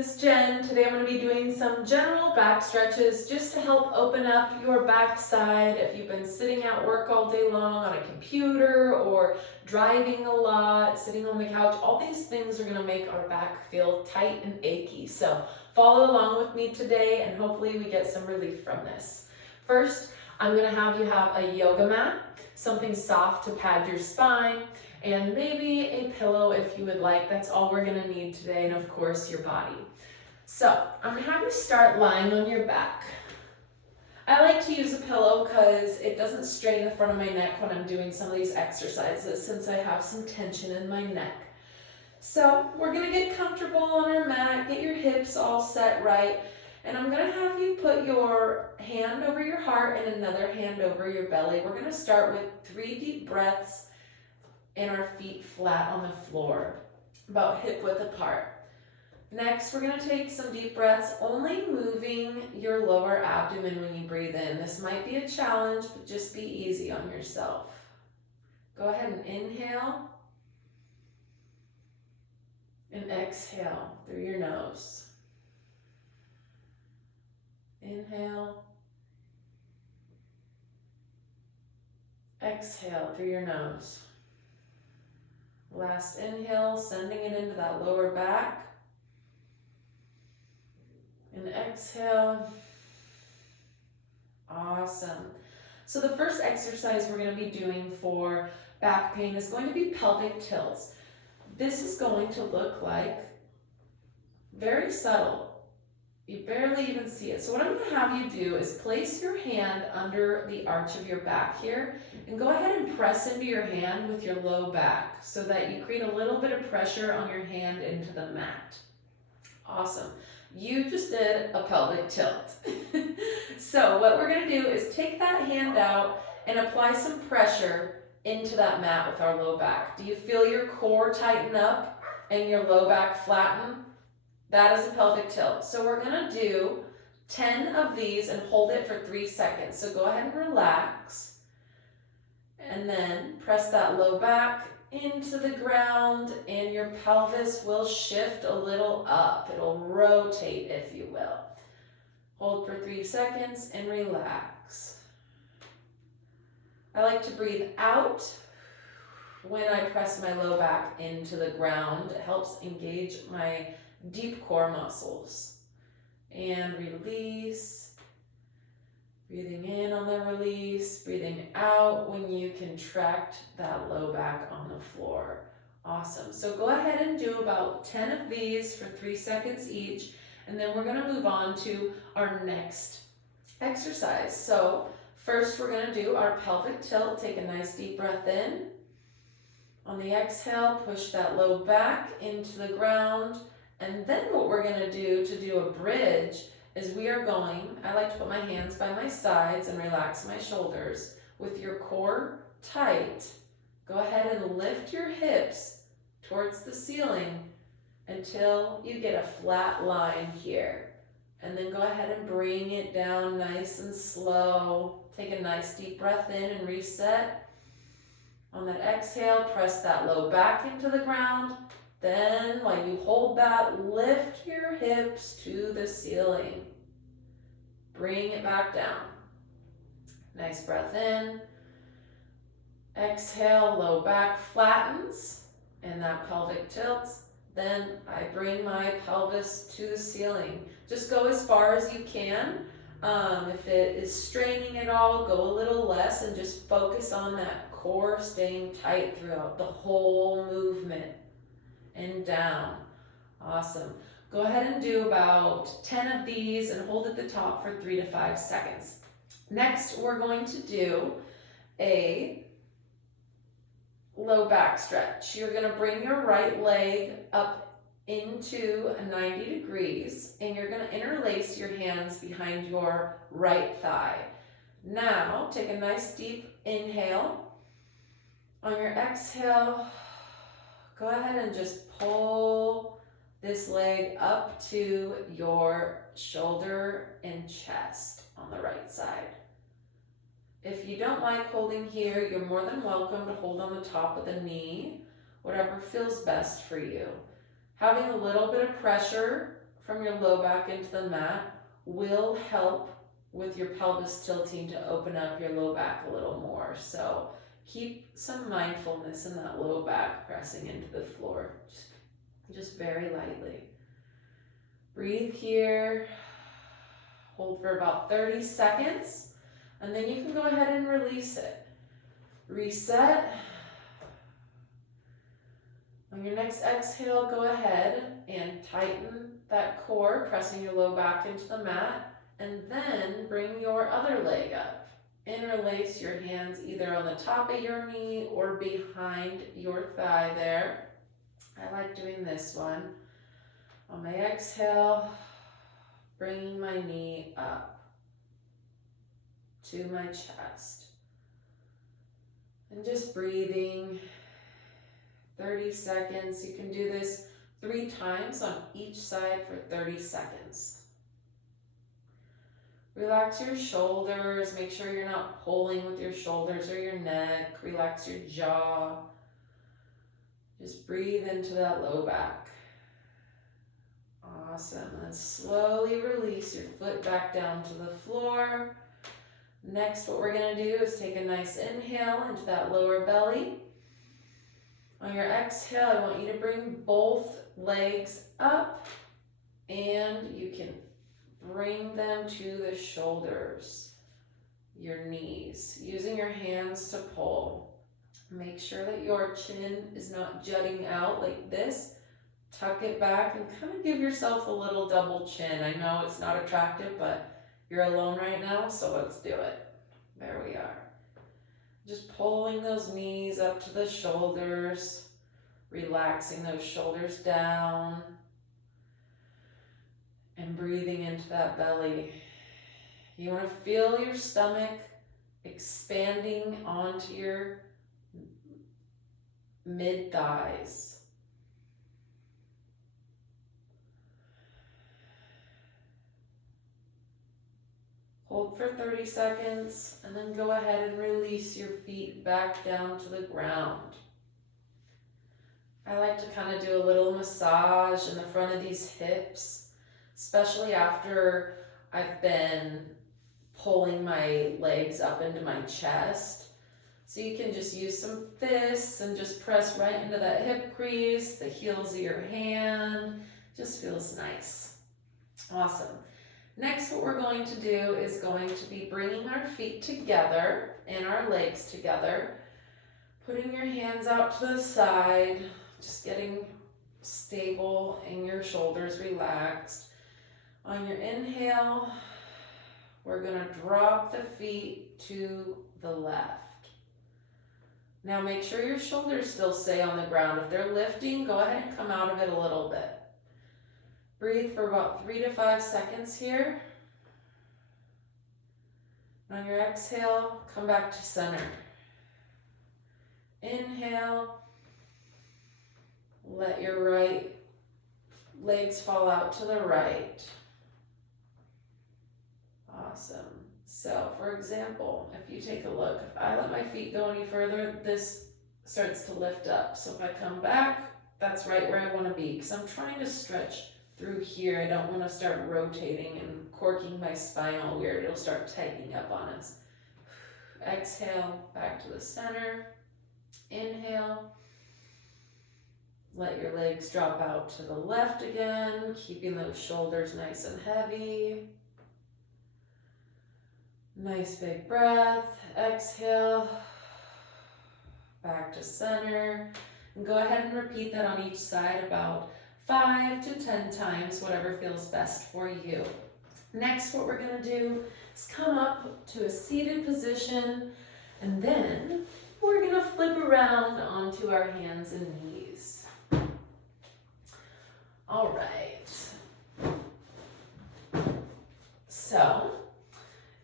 is Jen. Today I'm going to be doing some general back stretches just to help open up your backside. If you've been sitting at work all day long on a computer or driving a lot, sitting on the couch, all these things are going to make our back feel tight and achy. So follow along with me today and hopefully we get some relief from this. First, I'm going to have you have a yoga mat, something soft to pad your spine, and maybe a pillow if you would like. That's all we're gonna need today, and of course your body. So I'm gonna have you start lying on your back. I like to use a pillow because it doesn't strain the front of my neck when I'm doing some of these exercises since I have some tension in my neck. So we're gonna get comfortable on our mat, get your hips all set right, and I'm gonna have you put your hand over your heart and another hand over your belly. We're gonna start with 3 deep breaths and our feet flat on the floor, about hip width apart. Next, we're going to take some deep breaths, only moving your lower abdomen when you breathe in. This might be a challenge, but just be easy on yourself. Go ahead and inhale and exhale through your nose. Inhale, exhale through your nose. Last inhale, sending it into that lower back. And exhale. Awesome. So the first exercise we're going to be doing for back pain is going to be pelvic tilts. This is going to look like very subtle. You barely even see it. So what I'm going to have you do is place your hand under the arch of your back here and go ahead and press into your hand with your low back so that you create a little bit of pressure on your hand into the mat. Awesome. You just did a pelvic tilt. So what we're going to do is take that hand out and apply some pressure into that mat with our low back. Do you feel your core tighten up and your low back flatten? That is a pelvic tilt. So we're gonna do 10 of these and hold it for 3 seconds. So go ahead and relax. And then press that low back into the ground and your pelvis will shift a little up. It'll rotate, if you will. Hold for 3 seconds and relax. I like to breathe out when I press my low back into the ground. It helps engage my deep core muscles. And release. Breathing in on the release, breathing out when you contract that low back on the floor. Awesome. So go ahead and do about 10 of these for 3 seconds each, and then we're going to move on to our next exercise. So first we're going to do our pelvic tilt. Take a nice deep breath in. On the exhale, push that low back into the ground. And then what we're going to do a bridge is we are going, I like to put my hands by my sides and relax my shoulders. With your core tight, go ahead and lift your hips towards the ceiling until you get a flat line here. And then go ahead and bring it down nice and slow. Take a nice deep breath in and reset. On that exhale, press that low back into the ground. Then, while you hold that, lift your hips to the ceiling. Bring it back down. Nice breath in. Exhale, low back flattens, and that pelvic tilts. Then I bring my pelvis to the ceiling. Just go as far as you can. If it is straining at all, go a little less and just focus on that core staying tight throughout the whole movement. And down. Awesome. Go ahead and do about 10 of these and hold at the top for 3 to 5 seconds. Next, we're going to do a low back stretch. You're going to bring your right leg up into a 90 degrees and you're going to interlace your hands behind your right thigh. Now, take a nice deep inhale. On your exhale, go ahead and just pull this leg up to your shoulder and chest on the right side. If you don't like holding here, you're more than welcome to hold on the top of the knee, whatever feels best for you. Having a little bit of pressure from your low back into the mat will help with your pelvis tilting to open up your low back a little more. So keep some mindfulness in that low back pressing into the floor, just very lightly. Breathe here, hold for about 30 seconds, and then you can go ahead and release it. Reset. On your next exhale, go ahead and tighten that core, pressing your low back into the mat, and then bring your other leg up. Interlace your hands either on the top of your knee or behind your thigh there. I like doing this one. On my exhale, bringing my knee up to my chest. And just breathing, 30 seconds. You can do this 3 times on each side for 30 seconds. Relax your shoulders. Make sure you're not pulling with your shoulders or your neck. Relax your jaw. Just breathe into that low back. Awesome. And then slowly release your foot back down to the floor. Next, what we're going to do is take a nice inhale into that lower belly. On your exhale, I want you to bring both legs up, and you can bring them to the shoulders, your knees, using your hands to pull. Make sure that your chin is not jutting out like this. Tuck it back and kind of give yourself a little double chin. I know it's not attractive, but you're alone right now, so let's do it. There we are. Just pulling those knees up to the shoulders, relaxing those shoulders down, and breathing into that belly. You want to feel your stomach expanding onto your mid-thighs. Hold for 30 seconds, and then go ahead and release your feet back down to the ground. I like to kind of do a little massage in the front of these hips, especially after I've been pulling my legs up into my chest. So you can just use some fists and just press right into that hip crease, the heels of your hand. Just feels nice. Awesome. Next, what we're going to do is going to be bringing our feet together and our legs together, putting your hands out to the side, just getting stable and your shoulders relaxed. On your inhale, we're going to drop the feet to the left. Now make sure your shoulders still stay on the ground. If they're lifting, go ahead and come out of it a little bit. Breathe for about 3 to 5 seconds here. On your exhale, come back to center. Inhale. Let your right legs fall out to the right. Awesome. So, for example, if you take a look, if I let my feet go any further, this starts to lift up. So if I come back, that's right where I want to be, because I'm trying to stretch through here. I don't want to start rotating and corking my spine all weird. It'll start tightening up on us. Exhale, back to the center. Inhale. Let your legs drop out to the left again, keeping those shoulders nice and heavy. Nice big breath. Exhale. Back to center. And go ahead and repeat that on each side about 5 to 10 times, whatever feels best for you. Next, what we're going to do is come up to a seated position, and then we're going to flip around onto our hands and knees. All right. So,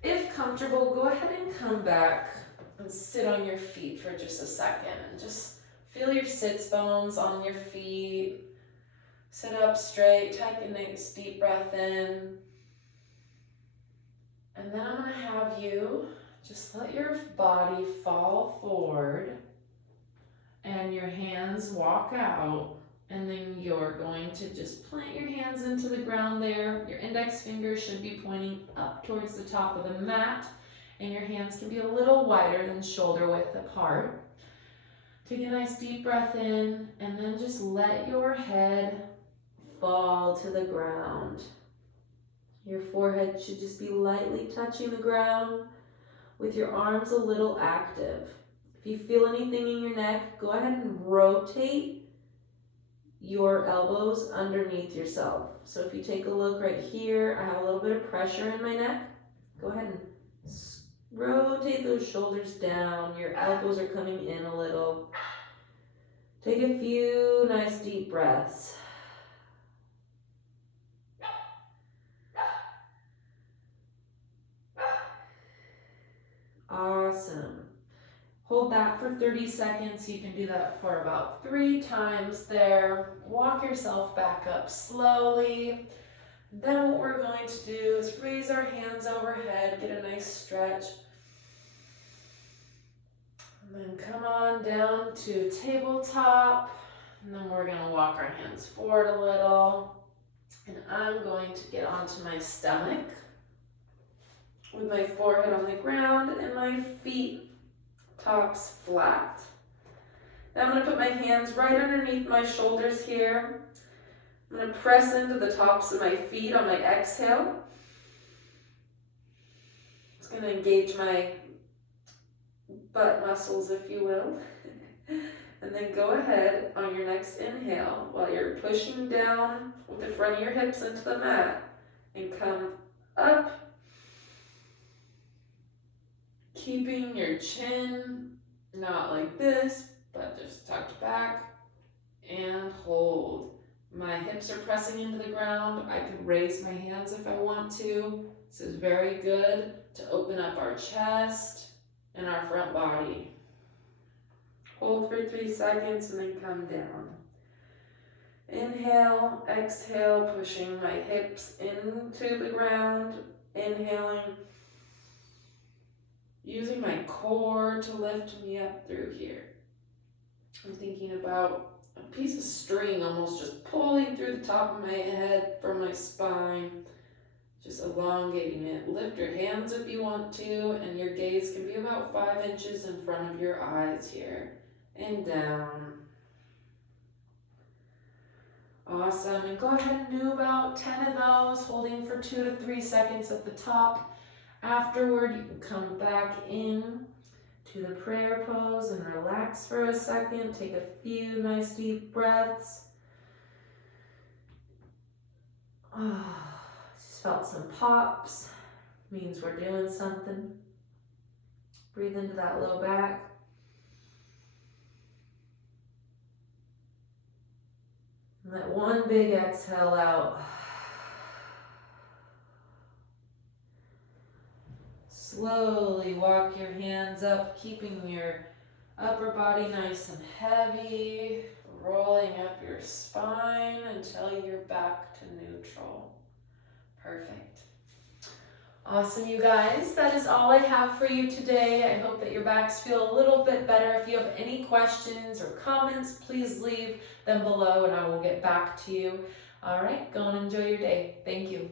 if comfortable, go ahead and come back and sit on your feet for just a second. And just feel your sits bones on your feet. Sit up straight, take a nice deep breath in. And then I'm going to have you just let your body fall forward and your hands walk out And then you're going to just plant your hands into the ground there. Your index finger should be pointing up towards the top of the mat, and your hands can be a little wider than shoulder width apart. Take a nice deep breath in, and then just let your head fall to the ground. Your forehead should just be lightly touching the ground with your arms a little active. If you feel anything in your neck, go ahead and rotate your elbows underneath yourself. So if you take a look right here, I have a little bit of pressure in my neck. Go ahead and rotate those shoulders down. Your elbows are coming in a little. Take a few nice deep breaths. Awesome. Hold that for 30 seconds. You can do that for about 3 times there. Walk yourself back up slowly. Then what we're going to do is raise our hands overhead, get a nice stretch. And then come on down to tabletop. And then we're going to walk our hands forward a little. And I'm going to get onto my stomach with my forehead on the ground and my feet tops flat. Now I'm going to put my hands right underneath my shoulders here. I'm going to press into the tops of my feet on my exhale. It's going to engage my butt muscles, if you will. And then go ahead on your next inhale while you're pushing down with the front of your hips into the mat and come up, keeping your chin not like this, but just tucked back, and hold. My hips are pressing into the ground. I can raise my hands if I want to. This is very good to open up our chest and our front body. Hold for 3 seconds and then come down. Inhale, exhale, pushing my hips into the ground. Inhaling, using my core to lift me up through here. I'm thinking about a piece of string almost just pulling through the top of my head from my spine, just elongating it. Lift your hands if you want to, and your gaze can be about 5 inches in front of your eyes here, and down. Awesome, and go ahead and do about 10 of those, holding for 2 to 3 seconds at the top. Afterward, you can come back in to the prayer pose and relax for a second. Take a few nice deep breaths. Just felt some pops. Means we're doing something. Breathe into that low back. And let one big exhale out. Slowly walk your hands up, keeping your upper body nice and heavy, rolling up your spine until you're back to neutral. Perfect. Awesome, you guys. That is all I have for you today. I hope that your backs feel a little bit better. If you have any questions or comments, please leave them below and I will get back to you. All right, go and enjoy your day. Thank you.